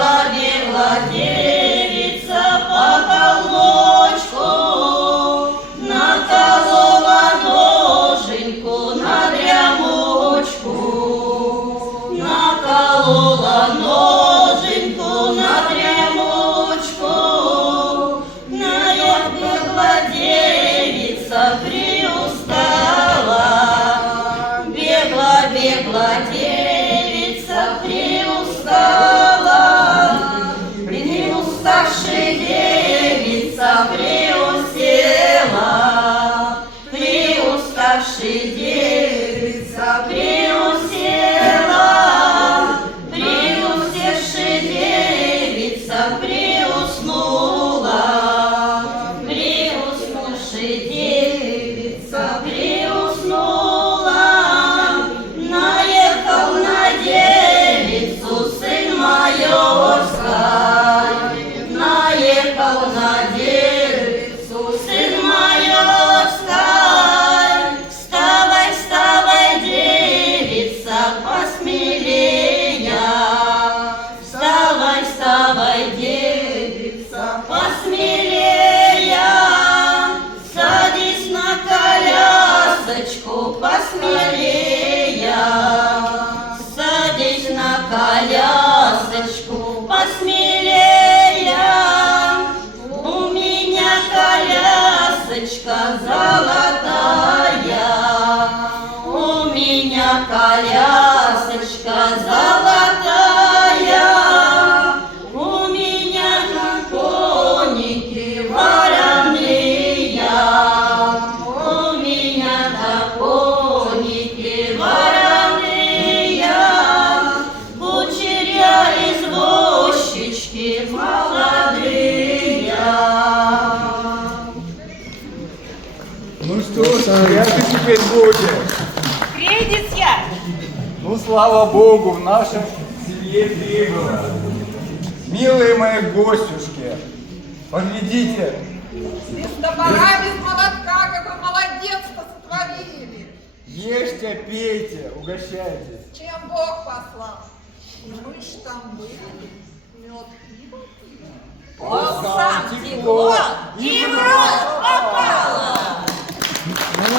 бегла девица по холмочку, наколола ноженьку на дрямочку, наколола ноженьку на дрямочку, на як бегла девица приустала, бегла девица приустала, приуставшая девица приусела, приуставшая девица приусела, приусевшая девица приуснула, приуснувшая девица приуснула, наехал на девицу сын майорской, наехал на девицу сын майорской. Вставай, вставай, девица, посмелея, вставай, вставай, девица, посмелея, садись на колясочку, посмелея, садись на колясочку, посмелея, у меня колясочка золотая, у меня колясочка золотая, у меня коники вороные, у меня коники вороные, кучеря извозчички молодые. Ну что ж, как ты теперь будешь? Кризис я! Ну, слава Богу, в нашем селе прибыло. Милые мои гостюшки, поглядите. Без топора, без молотка, какой молодец-то сотворили. Ешьте, пейте, угощайтесь. Чем Бог послал. И мы ж там были. Мед пиво пили. Полсам текло и в рот попало.